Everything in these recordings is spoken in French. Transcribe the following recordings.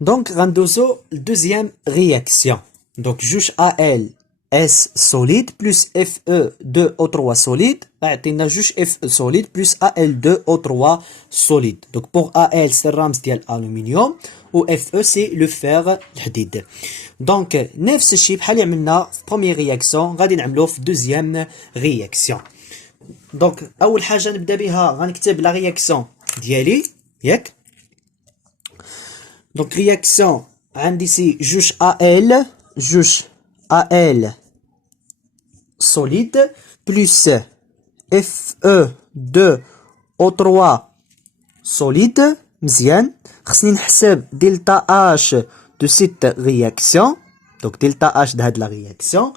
Donc, غندوزو deuxième réaction. Donc, juge AL S solide plus Fe2O3 solide. عطينا juge Fe solide plus Al2O3 solide. Donc, pour Al, c'est الرمز ديال الألومنيوم. و Fe, c'est le fer الحديد. Donc, نفس الشيء بحال اللي عملنا في première réaction غادي نعملوه في deuxième réaction. Donc, أول حاجة نبدا بها غنكتب لا réaction ديالي ياك. Donc, réaction, عندي ici juge AL solide plus Fe2O3 solide. مزيان. خصني نحسب delta H de cette réaction. Donc, delta H de la réaction.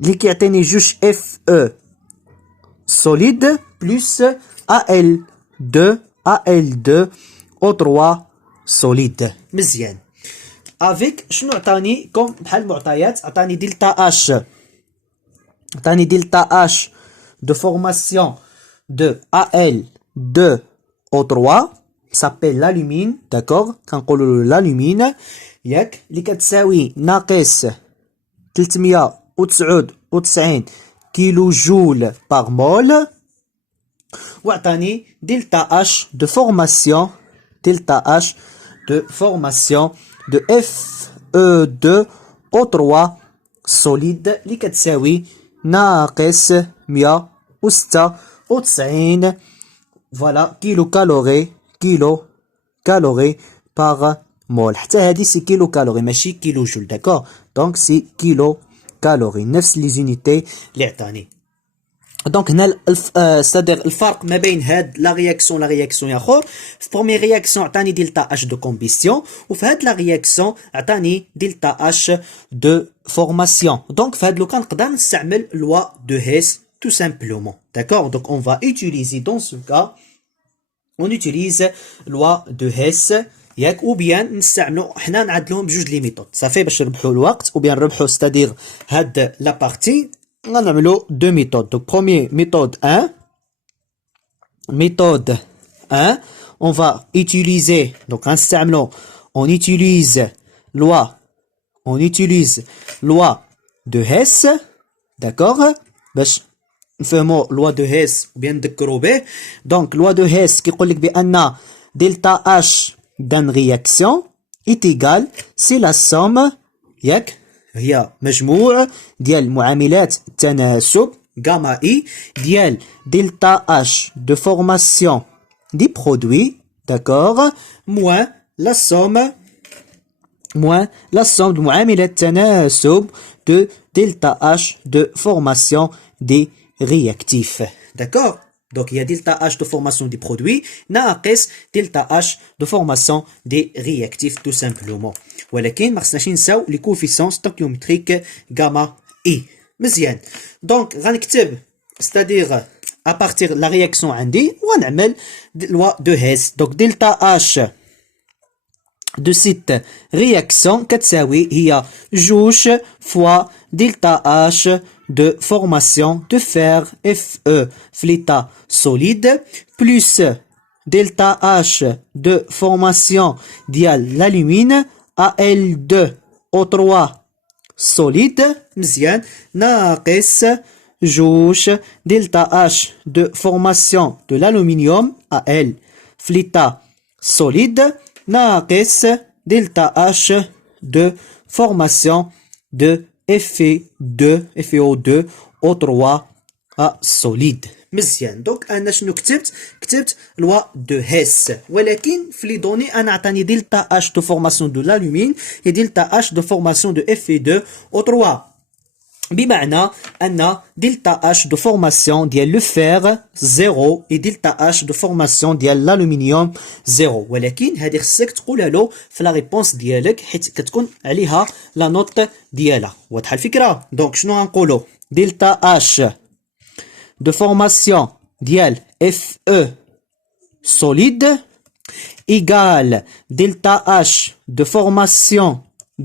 اللي كيعطيني juge Fe solide plus Al2O3 solide. مزيان. avec شنو عطاني كوم بحال المعطيات عطاني delta H de formation de Al2O3 s'appelle l'alumine, d'accord, كنقولوا l'alumine ياك اللي كتساوي ناقص 399 كيلو جول par mol. وعطاني delta H de formation de Fe2O3 solide اللي كتساوي ناقص 196 فوالا كيلو كالوري par mol. حتى هادي سي كيلو كالوري ماشي كيلو جول داكور. دونك سي كيلو كالوري نفس لي زونيتي اللي عطاني. دونك هنا ستادير الفرق ما بين هاد لا رياكسيون يا اخر. في بروميير رياكسيون عطاني دلتا اش دو كومبيسيون وفي هاد لا رياكسيون عطاني دلتا اش دو فورماسيون. دونك في هاد لو كان نقدر نستعمل لوا دو هيس tout simplement. D'accord? Donc on va utiliser dans ce cas on utilise loi de Hess ياك ou bien نستعملوا حنا نعدلوهم بجوج لي ميثود صافي باش نربحوا الوقت ou bien نربحوا ستادير هاد لا بارتي غنعملوا دو ميثود. Donc premier méthode 1 on va utiliser donc غنستعملوا on utilise loi de Hess d'accord باش نفهموا loi de Hess ou bien نذكروا به. donc loi de Hess كيقول لك بان delta H d'une réaction est égal c'est la somme ياك هي مجموع ديال معاملات التناسب gamma I ديال delta H de formation des produits d'accord moins la somme de معاملات التناسب de delta H de formation des réactifs. D'accord? Donc il y a delta H de formation des produits ناقص delta H de formation des réactifs tout simplement. ولكن ما خصناش نساو لي كوفيسيون ستوكيومتريك غاما اي. مزيان. دونك غنكتب ستادير à partir de la réaction عندي ونعمل loi de Hess. Donc delta H de cette réaction كتساوي هي جوج fois delta H de formation de fer Fe flita solide plus delta H de formation ديال l'alumine Al2O3 solide مزيان ناقص جوج delta H de formation de l'aluminium Al flita solide ناقص delta H de formation de FeO2 O3 solide. مزيان. دونك انا شنو كتبت لوا دو هيس ولكن في لي دوني انا عطاني دلتا اش دو فورماسيون دو لالومين et دلتا اش دو فورماسيون دو Fe2 O3 بمعنى ان دلتا اش دو فورماسيون ديال لو فير 0 et دلتا اش دو فورماسيون ديال الالومنيوم 0 ولكن هذه خصك تقولها له في لا ريبونس ديالك حيت كتكون عليها لا نوت ديالها. واضحه الفكره؟ دونك شنو غنقولوا دلتا اش de formation dial Fe solide égale delta H de formation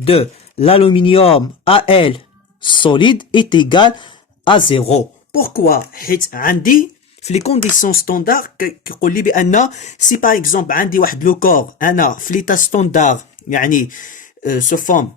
de l'aluminium Al solide est égal à 0. Pourquoi? حيت عندي في لي كونديسيون ستاندار كيقول لي بان سي باغ اكزومبل عندي واحد لو كور انا في ليتا ستاندار يعني سو فورم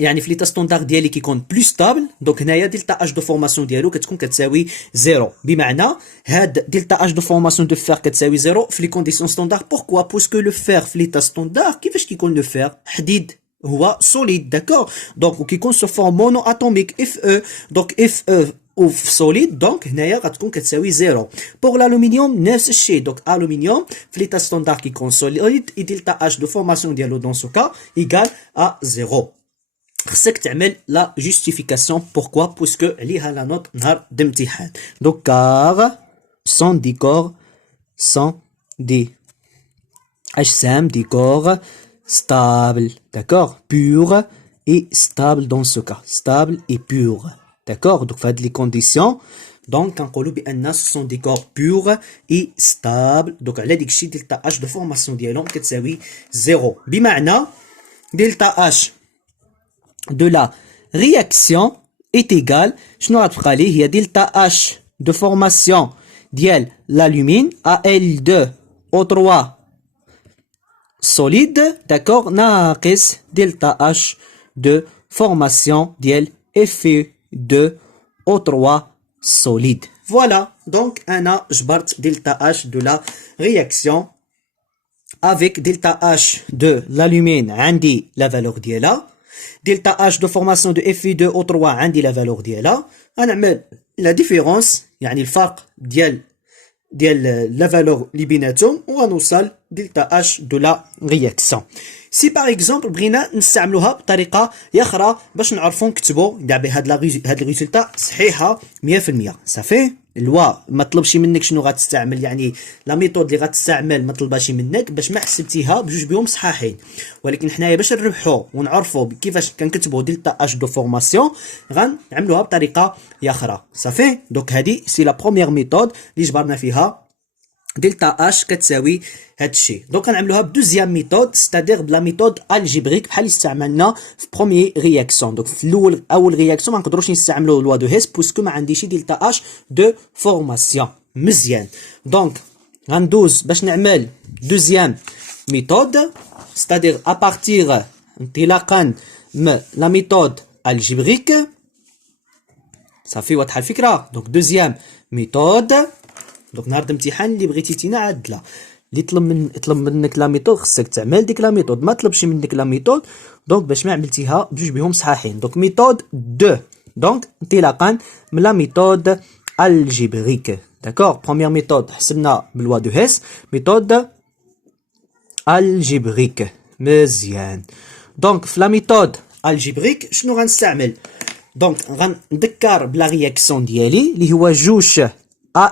يعني في ليتا ستوندار ديالي كيكون بلو ستابل. دونك هنايا دلتا اش دو فورماسيون ديالو كتكون كتساوي زيرو، بمعنى هاد دلتا اش دو فورماسيون دو فير كتساوي زيرو في لي كونديسيون ستوندار. بوركوا؟ باسكو لو فير في ليتا ستوندار كيفاش كيكون لو فير؟ حديد، هو سوليد، داكور. دونك وكيكون سو فورم مونو اتوميك اف او، دونك اف او و في سوليد دونك هنايا غتكون كتساوي زيرو. بوغ الالومنيوم نفس الشيء، دونك الومنيوم في ليتا ستوندار كيكون سوليد اي دلتا اش دو فورماسيون ديالو دون سو كا ايكال ا زيرو. خصك تعمل لا جوستيفيكاسيون بوركوا بويسكو عليها لا نوت نهار d'امتحان. دونك كار سون ديكور سون دي اجسام ديكور stable, d'accord, pur et stable dans ce cas, stable et pur, d'accord. Donc faites les conditions. Donc كنقولوا بان ce sont des corps purs et stables. donc على ديك الشيء دلتا اش دو فورماسيون ديالهم كتساوي زيرو، بمعنى دلتا اش de la réaction est égale شنو غتبقى ليه؟ هي دلتا اش de formation ديال l'alumine Al2O3 solide, d'accord, ناقص دلتا اش de formation ديال Fe2O3 solide. Voilà, donc انا جبرت دلتا اش de la réaction avec delta H de l'alumine عندي la valeur ديالها، delta H de formation de Fe2O3 عندي la valeur ديالها، غنعمل la différence يعني الفرق ديال la valeur اللي بيناتهم وغنوصل delta H de la réaction. سي باغ اكزومبل بغينا نستعملوها بطريقه اخرى باش نعرفوا نكتبوا دابا هاد الريزلتا صحيحه 100%. صافي الوا ما طلبش منك شنو غتستعمل، يعني لا ميثود اللي غتستعمل ما طلباش منك باش ما حسبتيها بجوج بهم صحاحين، ولكن حنايا باش نربحوا ونعرفوا كيفاش كنكتبوا دلتا اش دو فورماسيون غنعملوها بطريقه اخرى. صافي دونك هادي سي لا بروميير ميثود اللي جبرنا فيها دلتا اش كتساوي هادشي. دونك غنعملوها بدوزيام ميثود ستادير بلا ميثود الجبريك بحال اللي استعملنا في بروميي رياكسيون. دونك في اول رياكسيون ما نقدروش نستعملوا لوا دو هيس بوسكو ما عنديش دلتا اش دو فورماسيون. مزيان دونك غندوز باش نعمل دوزيام ميثود ستادير ابارتير انطلاقا من لا ميثود الجبريك. صافي واضحه الفكره. دونك دوزيام ميثود دونك نهار الامتحان اللي بغيتي تينا عدله اللي طلب منك لا ميثود خصك تعمل ديك لا ميثود، ما طلبش منك لا ميثود دونك باش ما عملتيها بجوج بهم صحاحين. دونك ميثود 2 دونك انطلاقا من لا ميثود الجبريك، داكور. بروميير ميثود حسبنا بالوا دو هيس، ميثود الجبريك. مزيان دونك في لا ميثود الجبريك شنو غنستعمل؟ دونك غنذكر بلا رياكسيون ديالي اللي هو جوج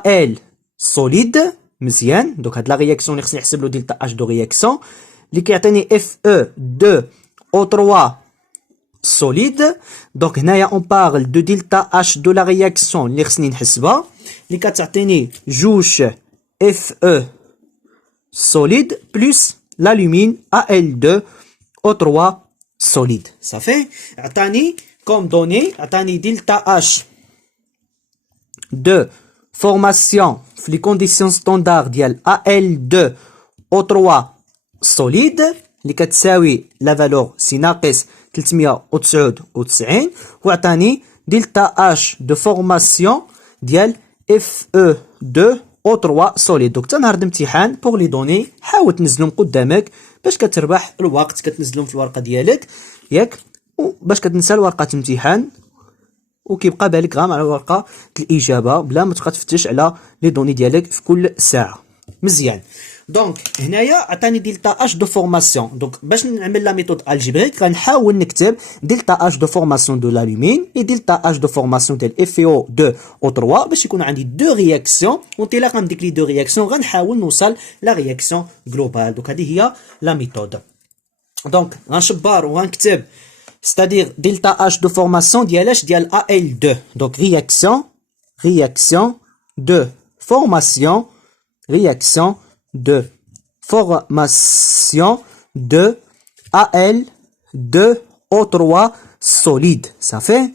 ال solide. مزيان دونك هاد لا رياكسيون اللي خصني نحسب له دلتا اش دو رياكسيون اللي كيعطيني اف او 2 او 3 solide. دونك هنايا اون بارل دو دلتا اش دو لا رياكسيون اللي خصني نحسبها اللي كتعطيني جوج اف او solide بلس l'alumine Al2O3 solide. صافي عطاني كوم دوني، عطاني دلتا اش دو formation في les conditions standards ديال Al2O3 solide اللي كتساوي لا فالور سي ناقص 399 وعطاني دلتا اش دو فورماسيون ديال Fe2O3 solide. دوك حتى نهار الامتحان بوغ لي دوني حاول تنزلهم قدامك باش كتربح الوقت، كتنزلهم في الورقه ديالك ياك، باش كتنسى الورقه الامتحان وكيبقى بالك غير على ورقه الاجابه بلا ما تبقى تفتش على لي دوني ديالك في كل ساعه. مزيان دونك هنايا عطاني دلتا اش دو فورماسيون. دونك باش نعمل لا ميثود الجبريك غنحاول نكتب دلتا اش دو فورماسيون دو لالومين اي دلتا اش دو فورماسيون ديال اف او 2 او 3 باش يكون عندي دو رياكسيون وانطلاقا من ديك لي دو رياكسيون غنحاول نوصل لا رياكسيون جلوبال. دونك هذه هي لا ميثود. دونك غنشبر وغنكتب c'est-à-dire delta H de formation ديالاش ديال Al2. donc réaction de formation de Al2O3 solide. صافي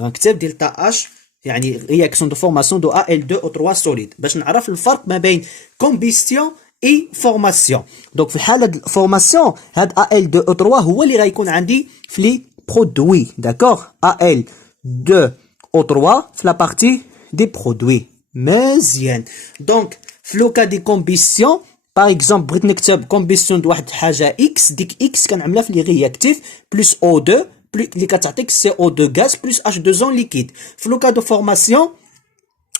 غنكتب دلتا H يعني réaction de formation de Al2O3 solide باش نعرف الفرق ما بين combustion اي فورماسيون. دونك في الحاله ديال الفورماسيون هاد AL2O3 هو اللي غيكون عندي في لي برودوي. داكوغ AL2O3 في لا بارتي دي برودوي. مزيان. دونك في لو كا دي كومبيسيون باغ اكزومبل بغيت نكتب كومبيسيون د واحد الحاجه اكس، ديك اكس كنعملها في لي رياكتيف بلس O2 اللي كتعطيك CO2 غاز بلس H2O ليكيد. في لو كا دو فورماسيون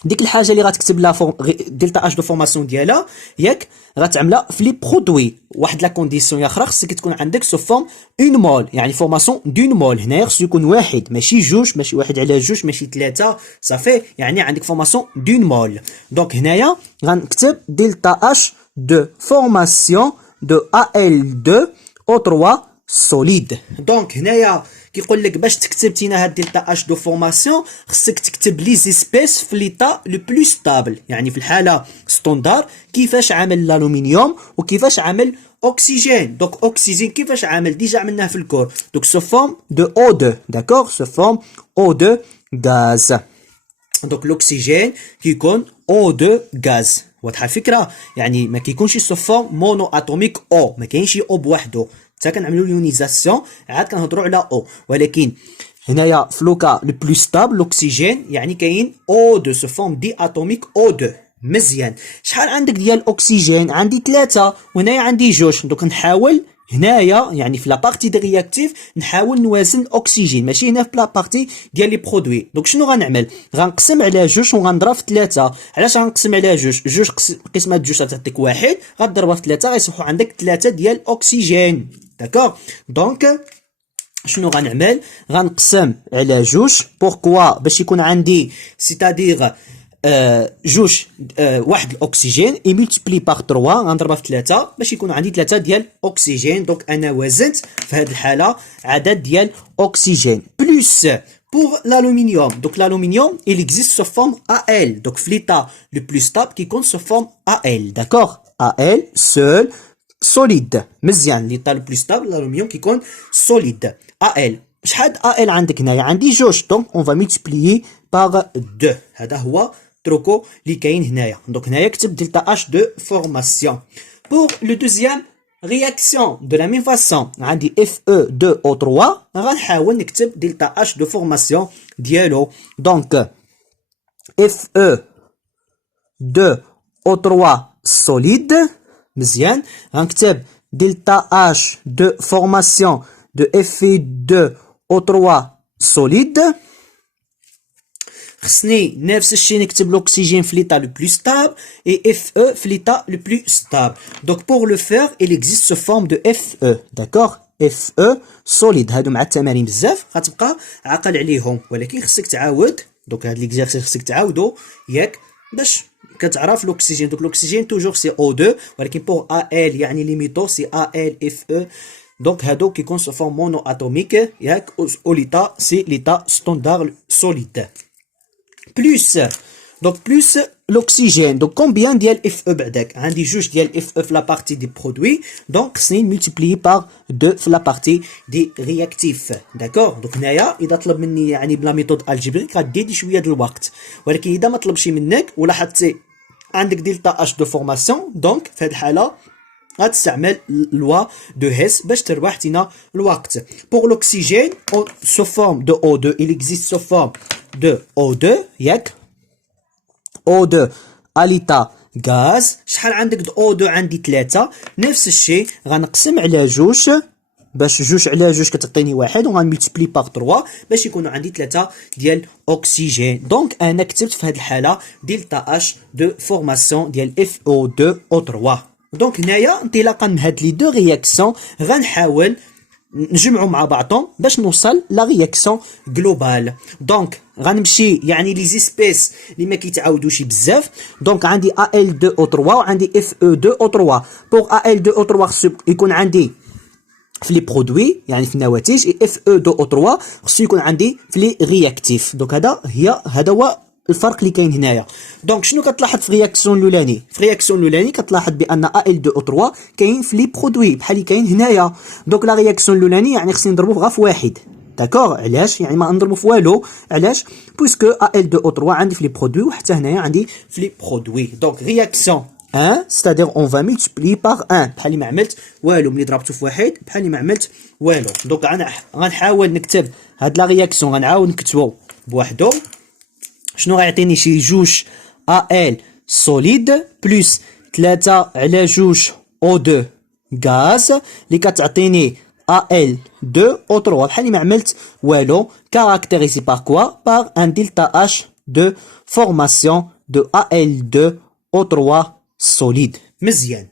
ديك الحاجه اللي غتكتب لها دلتا اش دو فورماسيون ديالها ياك غتعملها في لي برودوي. واحد لا كونديسيون اخرى خصك تكون عندك سو فورم اون مول، يعني فورماسيون دون مول. هنايا خصو يكون واحد ماشي جوج، ماشي واحد على جوج، ماشي ثلاثه، صافي يعني عندك فورماسيون دون مول. دونك هنايا غنكتب دلتا اش دو فورماسيون دو AL2O3 سوليد. دونك هنايا كيقول لك باش تكتبتينا هاد دلتا اش دو فورماسيون خصك تكتب لي زيسبيس في ليتا لو بلو ستابل، يعني في الحاله ستوندار كيفاش عامل الالومنيوم وكيفاش عامل اوكسيجين. دونك اوكسيجين كيفاش عامل ديجا عملناه في الكور. دونك سو فورم دو O2 داكوغ، سو فورم O2 غاز. دونك الاكسجين كيكون O2 غاز. واضحه الفكره؟ يعني ما كيكونش سو فورم مونو اتوميك او، ما كاينش او بوحدو، حتى كنعملو اليونيزاسيون عاد كنهضروا على او. ولكن هنايا في لوكا لو بلو ستابل الاكسجين يعني كاين O2 سو فورم دي اتوميك O2. مزيان. شحال عندك ديال الاكسجين؟ عندي 3 وهنايا عندي جوج. دونك نحاول هنايا يعني في لا بارتي دي رياكتيف نحاول نوازن الاكسجين، ماشي هنا في لا بارتي ديال لي برودوي. دونك شنو غنعمل؟ غنقسم على جوج وغنضرب في 3. علاش غنقسم على جوج؟ جوج قسمات جوج غتعطيك واحد، غضربها في 3 غيصبحوا عندك 3 ديال الاكسجين. داكوغ. دونك شنو غنعمل؟ غنقسم على جوج. بوركوا؟ باش يكون عندي سيتادير جوج واحد الاكسجين اي ملتيبلي بار 3 غنضربها في 3 باش يكونوا عندي 3 ديال اكسجين. دونك انا وزنت في هذه الحاله عدد ديال اكسجين بلس pour l'aluminium. Donc l'aluminium il existe sous forme Al. Donc في l'état le plus stable كيكون sous forme Al. d'accord Al seul solide. مزيان. l'état le plus stable l'aluminium كيكون solide. Al شحال Al عندك هنايا؟ عندي جوج. دونك on va multiplier par 2. هذا هو تروكو اللي كاين هنايا. دونك هنايا كتب دلتا اش دو فورماسيون. pour le deuxième réaction de la même façon عندي Fe2O3 غنحاول نكتب دلتا اش دو فورماسيون ديالو. دونك Fe2O3 solide. مزيان. غنكتب دلتا اش دو فورماسيون دو Fe2O3 solide. خصني نفس الشيء نكتب l'oxygène في l'état le plus stable et Fe في l'état le plus stable. Donc pour le faire il existe sous forme de Fe. d'accord Fe solide. هادو مع التمارين بزاف غتبقى عاقل عليهم، ولكن خصك تعاود. دونك هاد ليكزارسيس خصك تعاودو ياك باش كتعرف l'oxygène. donc l'oxygène toujours c'est O2 ولكن pour Al يعني ليميتو سي Al Fe. دونك هادو كيكون sous forme monoatomique ياك au l'état c'est l'état standard solide. plus donc plus l'oxygène. donc combien ديال Fe بعداك؟ عندي جوج ديال Fe في لا بارتي دي برودوي. دونك خصني نملتيبلي بار 2 في لا بارتي دي رياكتيف. داكور. دونك هنايا اذا طلب مني يعني بلا ميثود الجبريك غدير شويه د الوقت، ولكن اذا ما طلبش منك ولاحظتي عندك دلتا اش دو فورماسيون دونك في هذه الحاله غتستعمل لوا دو هيس باش تربح تينا الوقت. pour l'oxygène sous forme de O2 il existe sous forme de O2 ياك O2 à l'état غاز. شحال عندك د O2؟ عندي 3. نفس الشيء غنقسم على جوج باش جوج على جوج كتعطيني واحد وغنملتيبلي باغ 3 باش يكونوا عندي 3 ديال اكسجين. دونك انا كتبت في هذه الحاله دلتا اش دو فورماسيون ديال FO2O3. دونك هنايا انطلاقا من هاد لي دو رياكسيون غنحاول نجمعوا مع بعضهم باش نوصل لا رياكسيون جلوبال. دونك غنمشي يعني لي زيسبيس اللي ما كيتعاودوش بزاف. دونك عندي Al2O3 وعندي Fe2O3. بوغ Al2O3 خصو يكون عندي في لي برودوي يعني في النواتج، Fe2O3 خصو يكون عندي في لي رياكتيف. دونك هذا هو الفرق اللي كاين هنايا. دونك شنو كتلاحظ في رياكسيون الاولاني؟ في رياكسيون الاولاني كتلاحظ بان Al2O3 كاين في لي برودوي بحال اللي كاين هنايا. دونك لا رياكسيون الاولاني يعني خصني نضربو غير في واحد. داكوغ. علاش؟ يعني ما نضربو في والو. علاش؟ بويسكو Al2O3 عندي في لي برودوي وحتى هنايا عندي في لي برودوي. دونك رياكسيون 1 c'est-à-dire on va multiplier par 1 بحال اللي ما عملت والو ملي ضربته في واحد بحال اللي ما عملت والو. دونك غنحاول نكتب هاد لا رياكسيون غنعاود نكتبو بوحدو. شنو غيعطيني شي جوج ال سوليد بلس 3 على جوج O2 غاز اللي كتعطيني Al2O3 بحال اللي ما عملت والو. كاركتيريزي بار كوا بار ان دلتا H de formation de Al2O3 solide. مزيان.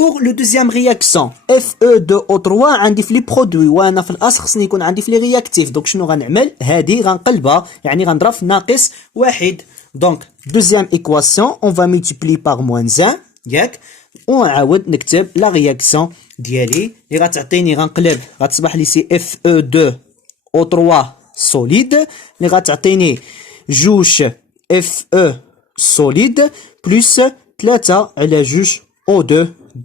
Pour le deuxième réaction Fe2O3 عندي في لي برودوي وانا في الاصل خصني يكون عندي في لي رياكتيف. دونك شنو غنعمل هادي غنقلبها يعني غنضرب في ناقص واحد. دونك deuxième équation on va multiplier par moins 1 ياك ونعاود نكتب لا رياكسيون ديالي اللي غتعطيني غنقلب غتصبح لي سي Fe2O3 solide اللي غتعطيني جوج Fe solide بلس 3 على جوج O2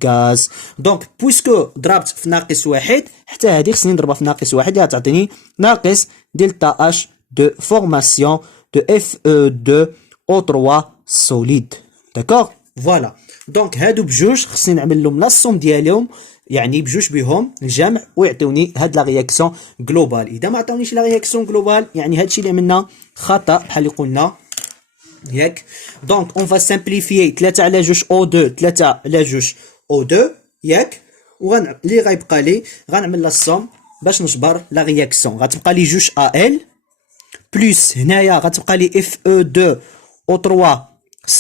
غاز. دونك بويسكو ضربت في ناقص واحد حتى هادي خصني نضربها في ناقص واحد اللي غتعطيني ناقص دلتا اش دو فورماسيون دو Fe2O3 solide. داكوغ فوالا. دونك هادو بجوج خصني نعمل لهم لا سوم ديالهم يعني بجوج بهم الجمع ويعطيوني هاد لا رياكسيون جلوبال. اذا ما عطاونيش لا رياكسيون جلوبال يعني هادشي اللي عملنا خطا بحال اللي قلنا ياك. دونك اون فا سامبليفيي 3 على جوج O2 3 على جوج O2 ياك اللي غيبقى لي غنعمل لا سوم باش نجبر لا رياكسيون. غتبقى لي جوج Al بلس هنايا غتبقى لي Fe2O3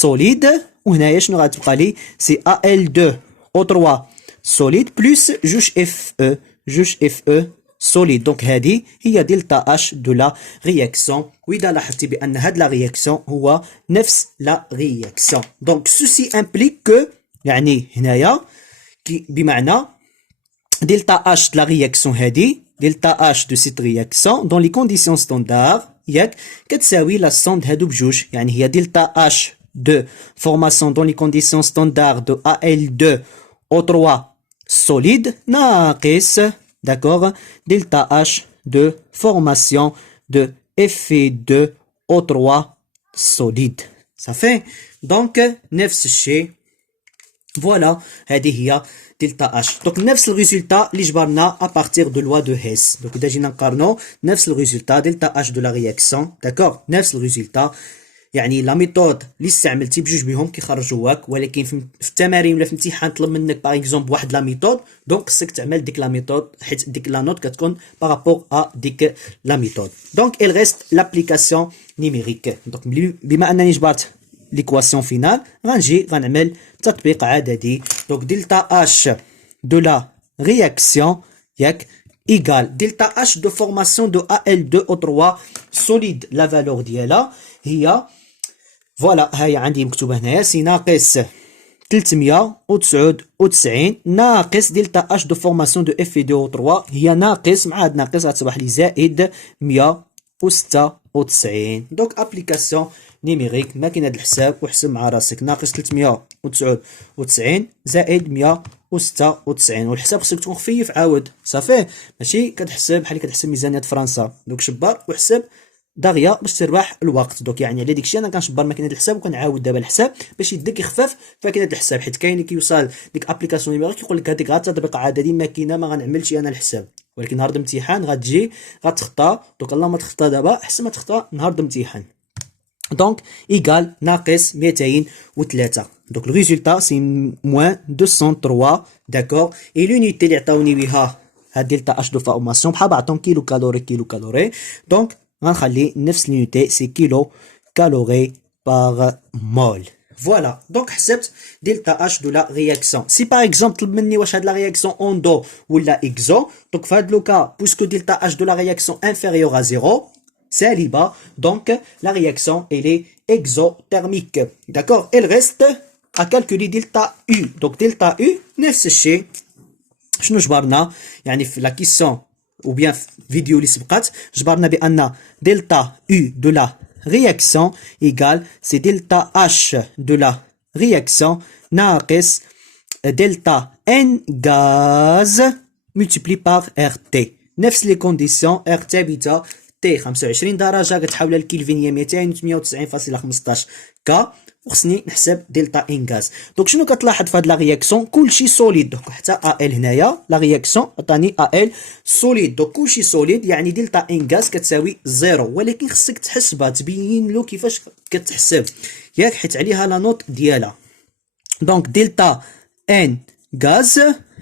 solide وهنايا شنو غتبقى لي سي Al2O3 solide بلس جوج Fe solide. دونك هادي هي دلتا اش دو لا رياكسيون. واذا لاحظتي بان هاد لا رياكسيون هو نفس لا رياكسيون. دونك سوسي امبليك كو يعني هنايا بمعنى دلتا اش دو لا رياكسيون هادي دلتا اش دو سيت رياكسيون دون لي كونديسيون ستاندار ياك كتساوي لا سوم د هادو بجوج يعني هي دلتا اش de formation dans les conditions standards de Al2O3 solide ناقص d'accord delta H de formation de Fe2O3 solide. Ça fait donc نفس الشيء. فوالا هذه هي دلتا اش. دونك نفس الريزولتا اللي جبرنا ا بارتير دو لوا دو هيس. دونك اذا جينا نقارنو نفس الريزولتا دلتا اش دو لا رياكسيون داكوغ نفس الريزولتا يعني لا ميثود اللي استعملتي بجوج بهم كيخرجوك ولكن في التمارين ولا في الامتحان طلب منك باغ اكزومبل واحد لا ميثود دونك خصك تعمل ديك لا ميثود حيت ديك لا نوت كتكون بارابور ا ديك لا ميثود. دونك il reste l'application numérique. دونك بما انني جبرت ليكواسيون فينال غنجي غنعمل تطبيق عددي. دونك دلتا اش دو لا رياكسيون ياك ايغال دلتا اش دو فورماسيون دو Al2O3 solide. لا فالور ديالها هي فوالا هاي عندي مكتوبه هنايا سي ناقص 399 ناقص دلتا اش دو فورماسيون دو Fe2O3 هي ناقص مع هاد ناقص غتصبح لي زائد 196. دونك ابليكاسيون نيميريك ما كاين هاد الحساب وحسب مع راسك ناقص 399 زائد 196 والحساب خصك تكون خفيف عاود صافي ماشي كتحسب بحال كتحسب ميزانيه فرنسا. دونك شبر وحسب دغيا باش تربح الوقت. دونك يعني على ديكشي انا كنشبر ماكينه الحساب وكنعاود دابا الحساب باش يدك يخفف ماكينه الحساب حيت كاين اللي كيوصل ديك ابليكاسيون نيميريك كيقول لك هذيك غير تطبيق عددي ماكينه ما غنعملش انا الحساب ولكن نهار الامتحان غتجي غتخطى. دونك الله ما تخطى دابا احسن ما تخطى نهار الامتحان. دونك ايغال ناقص 203. دونك الريزولتا سي موان 203 داكور. اي لونيتي اللي عطاوني بها هاد دلتا اش دو فورماسيون بحال بعطهم كيلو كالوري. دونك غنخلي نفس لونيتي سي كيلو كالوري باغ مول. فوالا دونك حسبت دلتا اش دو لا رياكسيون. سي باغ اكزومبل طلب مني واش هاد لا رياكسيون اوندو ولا اكزو. دونك في هاد لوكا بويسكو دلتا اش دو لا رياكسيون انفيريور ا زيرو سالبه دونك لا رياكسيون الي اكزوتيرميك داكور. il reste à calculer delta U. دونك دلتا U نفس الشيء شنو جبرنا يعني في لا كيسيون ou bien فيديو اللي سبقات جبرنا بان دلتا U de la réaction égale c'est delta H de la réaction ناقص delta N gaz multiplié par RT. نفس لي كونديسيون RT بيتا T 25 درجة كتحول للكلفين هي 298.15 ك وخصني نحسب دلتا ان غاز. دونك شنو كتلاحظ في هاد لا رياكسيون؟ كلشي سوليد. دونك حتى ا ال هنايا لا رياكسيون عطاني ا ال سوليد. دونك كلشي سوليد يعني دلتا ان غاز كتساوي زيرو، ولكن خصك تحسبها تبين له كيفاش كتحسب ياك، حيت عليها لا نوت ديالها. Donc delta N gaz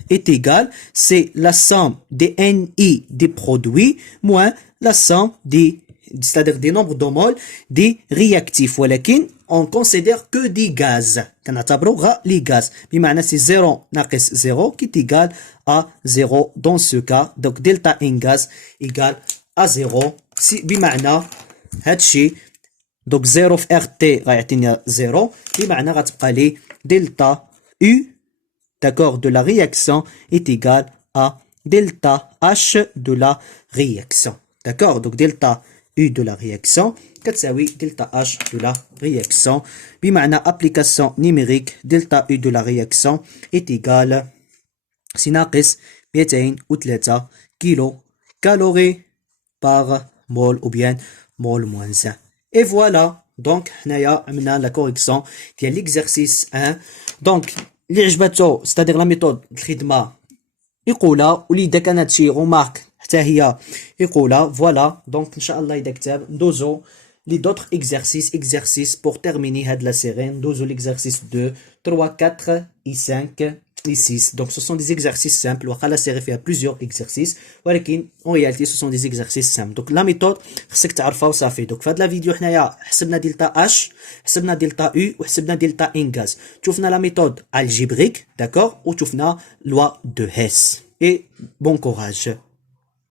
est égal, c'est la somme des NI des produits moins la somme c'est-à-dire des nombres de moles des réactifs. ولكن on considère que des gaz. كنعتبروا غا les gaz. بمعنى c'est 0 ناقص 0 qui est égal à 0 dans ce cas. Donc delta N gaz égale à 0. بمعنى هادشي donc 0 في RT غيعطيني 0 بمعنى غتبقى لي delta U d'accord de la réaction est égal à delta H de la réaction. D'accord, donc delta U de la réaction كتساوي delta H de la réaction. بمعنى application numérique delta U de la réaction est égal سي ناقص 203 كيلو كالوري par mol ou bien mol moins 1. Et voilà, donc حنايا عملنا la correction ديال l'exercice 1. donc اللي عجباتو c'est-à-dire la méthode الخدمه يقولها، واللي اذا كانت شي رومارك حتى هي يقولها. فوالا دونك ان شاء الله اذا كتاب ندوزو لي دوطخ exercices pour terminer هاد لا série. ندوزو l'exercice 2 3 4 et 5 et 6. donc ce sont des exercices simples. واخا la série فيها plusieurs exercices ولكن en réalité ce sont des exercices simples. donc la méthode خصك تعرفها وصافي. donc في هاد لا فيديو حنايا حسبنا دلتا اش، حسبنا دلتا يو، وحسبنا دلتا ان غاز. شوفنا لا ميثود الجبريك داكور، وشوفنا لوا دو هيس. et bon courage.